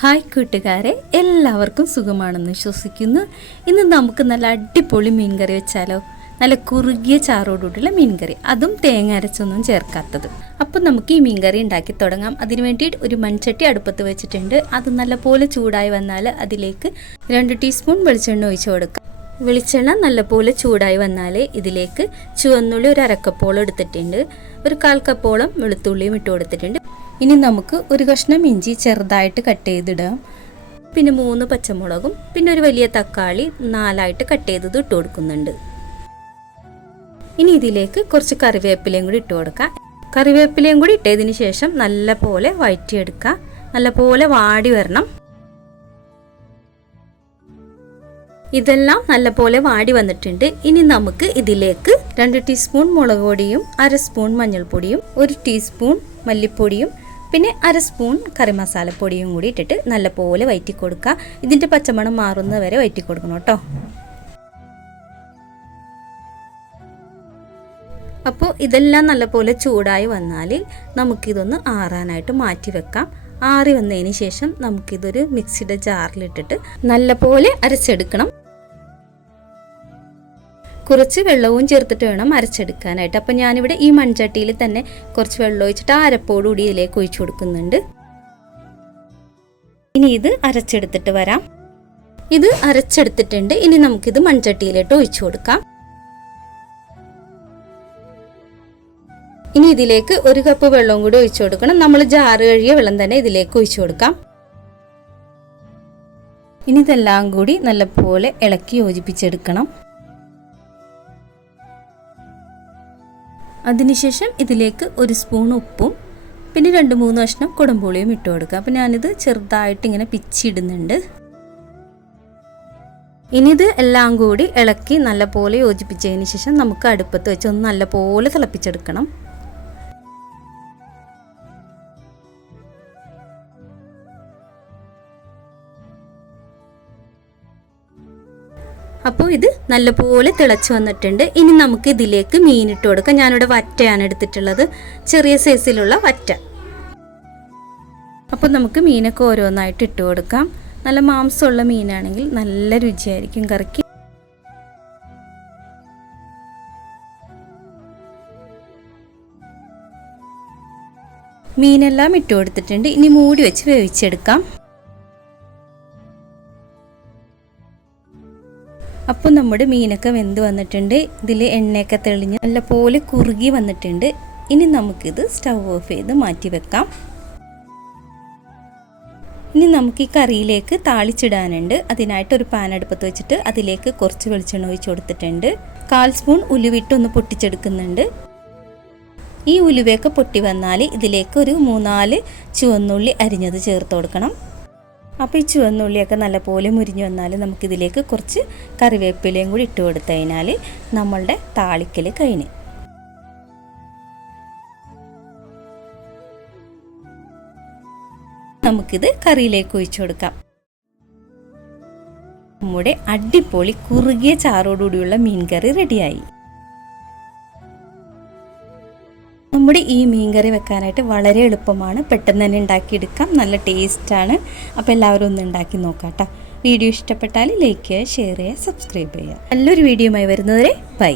Hi കൂട്ടുകാരെ എല്ലാവർക്കും സുഖമാണെന്ന് വിശ്വസിക്കുന്നു. ഇന്ന് നമുക്ക് നല്ല അടിപൊളി മീൻകറി വെച്ചാലോ? നല്ല കുറുകിയ ചാറോടുകൂടിയുള്ള മീൻകറി അതും തേങ്ങ അരച്ചൊന്നും ചേർക്കാത്തത്. അപ്പം നമുക്ക് ഈ മീൻകറി ഉണ്ടാക്കി തുടങ്ങാം. അതിന് വേണ്ടിയിട്ട് ഒരു മൺചട്ടി അടുപ്പത്ത് വെച്ചിട്ടുണ്ട്. അത് നല്ലപോലെ ചൂടായി വന്നാൽ അതിലേക്ക് രണ്ട് ടീസ്പൂൺ വെളിച്ചെണ്ണ ഒഴിച്ചു കൊടുക്കാം. വെളിച്ചെണ്ണ നല്ലപോലെ ചൂടായി വന്നാൽ ഇതിലേക്ക് ചുവന്നുള്ളി ഒരു അരക്കപ്പോളം എടുത്തിട്ടുണ്ട്. ഒരു കാൽ കപ്പോളം വെളുത്തുള്ളിയും ഇട്ട് കൊടുത്തിട്ടുണ്ട്. ഇനി നമുക്ക് ഒരു കഷ്ണം ഇഞ്ചി ചെറുതായിട്ട് കട്ട് ചെയ്തിടാം. പിന്നെ മൂന്ന് പച്ചമുളകും പിന്നെ ഒരു വലിയ തക്കാളി നാലായിട്ട് കട്ട് ചെയ്തത് ഇട്ട് കൊടുക്കുന്നുണ്ട്. ഇനി ഇതിലേക്ക് കുറച്ച് കറിവേപ്പിലയും കൂടി ഇട്ട് കൊടുക്കാം. കറിവേപ്പിലയും കൂടി ഇട്ടതിന് ശേഷം നല്ല പോലെ വഴറ്റിയെടുക്കുക നല്ല പോലെ വാടി വരണം. ഇതെല്ലാം നല്ല പോലെ വാടി വന്നിട്ടുണ്ട്. ഇനി നമുക്ക് ഇതിലേക്ക് രണ്ട് ടീസ്പൂൺ മുളക് പൊടിയും അര സ്പൂൺ മഞ്ഞൾപ്പൊടിയും ഒരു ടീസ്പൂൺ മല്ലിപ്പൊടിയും പിന്നെ അര സ്പൂൺ കറി മസാലപ്പൊടിയും കൂടി ഇട്ടിട്ട് നല്ലപോലെ വയറ്റി കൊടുക്കുക. ഇതിന്റെ പച്ചമണം മാറുന്ന വരെ വയറ്റി കൊടുക്കണം കേട്ടോ. അപ്പോൾ ഇതെല്ലാം നല്ലപോലെ ചൂടായി വന്നാൽ നമുക്കിതൊന്ന് ആറാനായിട്ട് മാറ്റി വെക്കാം. ആറി വന്നതിന് ശേഷം നമുക്കിതൊരു മിക്സിയുടെ ജാറിലിട്ടിട്ട് നല്ലപോലെ അരച്ചെടുക്കണം. കുറച്ച് വെള്ളവും ചേർത്തിട്ട് വേണം അരച്ചെടുക്കാനായിട്ട്. അപ്പം ഞാനിവിടെ ഈ മൺചട്ടിയിൽ തന്നെ കുറച്ച് വെള്ളം ഒഴിച്ചിട്ട് ആ അരപ്പോടുകൂടി ഇതിലേക്ക് ഒഴിച്ചു കൊടുക്കുന്നുണ്ട്. ഇനി ഇത് അരച്ചെടുത്തിട്ട് വരാം. ഇത് അരച്ചെടുത്തിട്ടുണ്ട്. ഇനി നമുക്കിത് മൺചട്ടിയിലിട്ട് ഒഴിച്ചു കൊടുക്കാം. ഇനി ഇതിലേക്ക് ഒരു കപ്പ് വെള്ളവും കൂടി ഒഴിച്ചു കൊടുക്കണം. നമ്മൾ ജാറ് കഴുകിയ വെള്ളം തന്നെ ഇതിലേക്ക് ഒഴിച്ചു കൊടുക്കാം. ഇനി ഇതെല്ലാം കൂടി നല്ലപോലെ ഇളക്കി യോജിപ്പിച്ചെടുക്കണം. അതിനുശേഷം ഇതിലേക്ക് ഒരു സ്പൂൺ ഉപ്പും പിന്നെ രണ്ട് മൂന്ന് കഷ്ണം കുടംപുളിയും ഇട്ട് കൊടുക്കുക. അപ്പം ഞാനിത് ചെറുതായിട്ട് ഇങ്ങനെ പിച്ചിടുന്നുണ്ട്. ഇനി ഇത് എല്ലാം കൂടി ഇളക്കി നല്ലപോലെ യോജിപ്പിച്ചതിന് ശേഷം നമുക്ക് അടുപ്പത്ത് വെച്ച് ഒന്ന് നല്ലപോലെ തിളപ്പിച്ചെടുക്കണം. അപ്പോൾ ഇത് നല്ലപോലെ തിളച്ച് വന്നിട്ടുണ്ട്. ഇനി നമുക്ക് ഇതിലേക്ക് മീൻ ഇട്ട് കൊടുക്കാം. ഞാനിവിടെ വറ്റയാണ് എടുത്തിട്ടുള്ളത്. ചെറിയ സൈസിലുള്ള വറ്റ. അപ്പോൾ നമുക്ക് മീനൊക്കെ ഓരോന്നായിട്ട് ഇട്ട് കൊടുക്കാം. നല്ല മാംസമുള്ള മീനാണെങ്കിൽ നല്ല രുചിയായിരിക്കും കറിക്ക്. മീനെല്ലാം ഇട്ട് കൊടുത്തിട്ടുണ്ട്. ഇനി മൂടി വെച്ച് വേവിച്ചെടുക്കാം. അപ്പോൾ നമ്മുടെ മീനൊക്കെ വെന്ത് വന്നിട്ടുണ്ട്. ഇതിൽ എണ്ണയൊക്കെ തെളിഞ്ഞ് നല്ലപോലെ കുറുകി വന്നിട്ടുണ്ട്. ഇനി നമുക്കിത് സ്റ്റൗ ഓഫ് ചെയ്ത് മാറ്റി വെക്കാം. ഇനി നമുക്ക് ഈ കറിയിലേക്ക് താളിച്ചിടാനുണ്ട്. അതിനായിട്ട് ഒരു പാൻ അടുപ്പത്ത് വെച്ചിട്ട് അതിലേക്ക് കുറച്ച് വെളിച്ചെണ്ണ ഒഴിച്ച് കൊടുത്തിട്ടുണ്ട്. കാൽ സ്പൂൺ ഉലുവിട്ടൊന്ന് പൊട്ടിച്ചെടുക്കുന്നുണ്ട്. ഈ ഉലുവയൊക്കെ പൊട്ടി വന്നാൽ ഇതിലേക്ക് ഒരു മൂന്നാൽ ചുവന്നുള്ളി അരിഞ്ഞത് ചേർത്ത് കൊടുക്കണം. അപ്പോൾ ഈ ചുവന്നുള്ളിയൊക്കെ നല്ലപോലെ മുരിഞ്ഞു വന്നാൽ നമുക്കിതിലേക്ക് കുറച്ച് കറിവേപ്പിലയും കൂടി ഇട്ട് കൊടുത്തു കഴിഞ്ഞാൽ നമ്മളുടെ താളിക്കൽ കഴിഞ്ഞ്. നമുക്കിത് കറിയിലേക്ക് ഒഴിച്ചു കൊടുക്കാം. നമ്മുടെ അടിപൊളി കുറുകിയ ചാറോടുകൂടിയുള്ള മീൻ കറി റെഡിയായി. നമ്മുടെ ഈ മീൻകറി വെക്കാനായിട്ട് വളരെ എളുപ്പമാണ്. പെട്ടെന്ന് തന്നെ ഉണ്ടാക്കിയെടുക്കാം. നല്ല ടേസ്റ്റാണ്. അപ്പോൾ എല്ലാവരും ഒന്ന് ഉണ്ടാക്കി നോക്കാം കേട്ടോ വീഡിയോ ഇഷ്ടപ്പെട്ടാൽ ലൈക്ക് ചെയ്യുക ഷെയർ ചെയ്യുക സബ്സ്ക്രൈബ് ചെയ്യുക. നല്ലൊരു വീഡിയോയുമായി വരുന്നവരെ ബൈ.